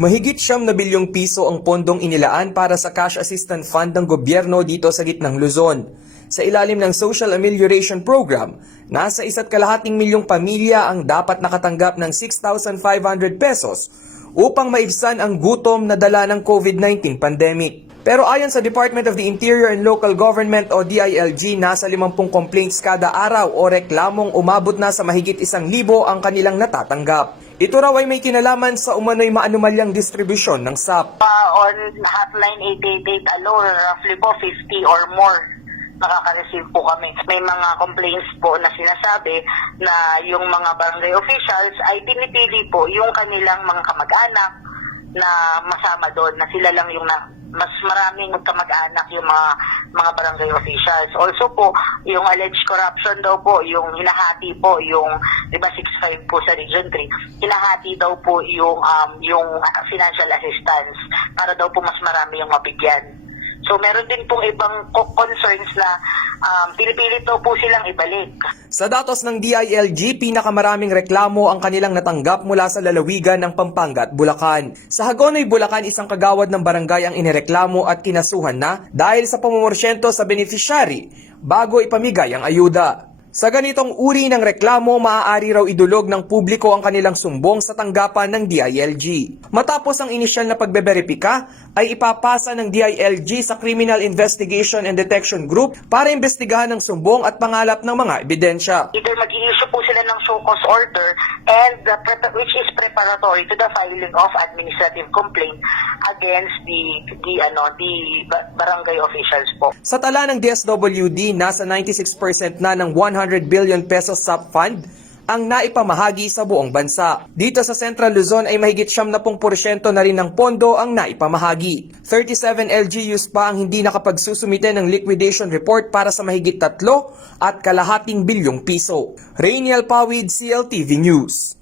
Mahigit 9 bilyong piso ang pondong inilaan para sa Cash Assistance Fund ng gobyerno dito sa gitnang Luzon. Sa ilalim ng Social Amelioration Program, nasa 1.2 milyong pamilya ang dapat nakatanggap ng 6,500 pesos upang maibsan ang gutom na dala ng COVID-19 pandemic. Pero ayon sa Department of the Interior and Local Government o DILG, nasa 50 complaints kada araw o reklamong umabot na sa mahigit 1,000 ang kanilang natatanggap. Ito raw ay may kinalaman sa umano'y maanumalyang distribusyon ng SAP. On hotline 888 alone, roughly po 50 or more nakaka-receive po kami. May mga complaints po na sinasabi na yung mga barangay officials ay pinipili po yung kanilang mga kamag-anak na masama doon, na sila lang yung mas maraming kamag-anak yung mga barangay officials. Also po, yung alleged corruption daw po, yung hinahati po, yung, di ba 6.5 po sa Region 3, hinahati daw po yung financial assistance para daw po mas marami yung mabigyan. So meron din pong ibang concerns na pinipilit daw po silang ibalik. Sa datos ng DILG, pinakamaraming reklamo ang kanilang natanggap mula sa lalawigan ng Pampanga at Bulacan. Sa Hagonoy, Bulacan, isang kagawad ng barangay ang inireklamo at kinasuhan na dahil sa pamumorsyento sa beneficiary bago ipamigay ang ayuda. Sa ganitong uri ng reklamo, maaari raw idulog ng publiko ang kanilang sumbong sa tanggapan ng DILG. Matapos ang inisyal na pagbeberipika, ay ipapasa ng DILG sa Criminal Investigation and Detection Group para imbestigahan ang sumbong at pangalap ng mga ebidensya. Either mag-i-issue po sila ng show cause order and which is preparatory to the filing of administrative complaint against the barangay officials po. Sa tala ng DSWD, nasa 96% na ng 100 billion pesos SAP fund ang naipamahagi sa buong bansa. Dito sa Central Luzon ay mahigit 70% na rin ng pondo ang naipamahagi. 37 LGUs pa ang hindi nakapagsusumite ng liquidation report para sa mahigit 3.2 bilyong piso. Rainiel Pawid, CLTV News.